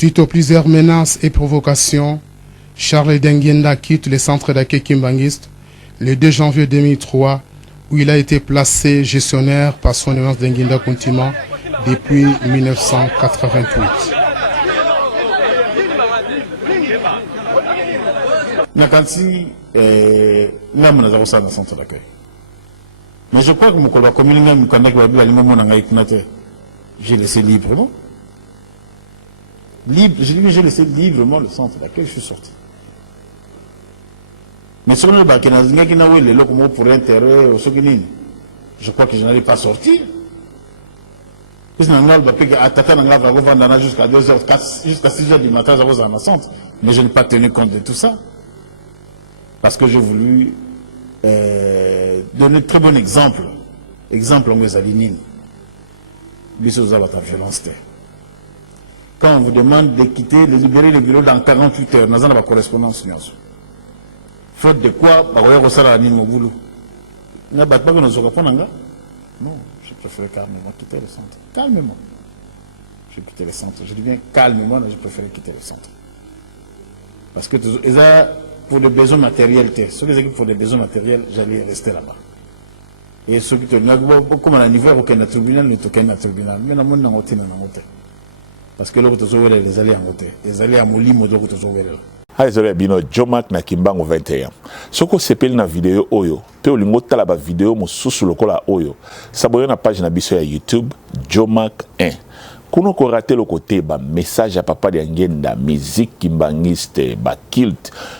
Suite aux plusieurs menaces et provocations, Charles Denguenda quitte le centre d'accueil kimbanguiste le 2 janvier 2003, où il a été placé gestionnaire par son éminence Denguenda Kuntima depuis 1988. Nakansi, là, on a dans le centre d'accueil. Mais je crois que mon collègue communal me connaît que j'ai laissé librement. J'ai laissé librement le centre d'accueil, je suis sorti. Mais sur le bac, pour intérêt, je crois que je n'allais pas sortir. Jusqu'à 2h, jusqu'à 6h du matin, j'avais un centre. Mais je n'ai pas tenu compte de tout ça. Parce que j'ai voulu donner un très bon exemple. Exemple, on a dit, violence. Quand on vous demande de quitter, de libérer le bureau dans 48 heures, nous avons la correspondance. Faute de quoi, on va faire un boulot. Non, je préfère calmement quitter le centre. Calmement. Je quitte le centre. Je dis bien calmement, je préfère quitter le centre. Parce que pour des besoins matériels, ceux qui pour des besoins matériels, j'allais rester là-bas. Et ceux qui te comme à l'hiver, aucun tribunal, nous aucun tribunal. Mais nous avons un parce que l'autre les alliés en côté. Les alliés à Molimo, l'autre Aizole bino Jomak na Kimbangu 21. Soko sepeli na video oyo, pe olingo tala ba video mosusu lokola oyo. Saboyo na page na biso ya YouTube Jomak 1. Kuno ko rater le côté ba message à papa de ngenda musique kimbangiste ba kilt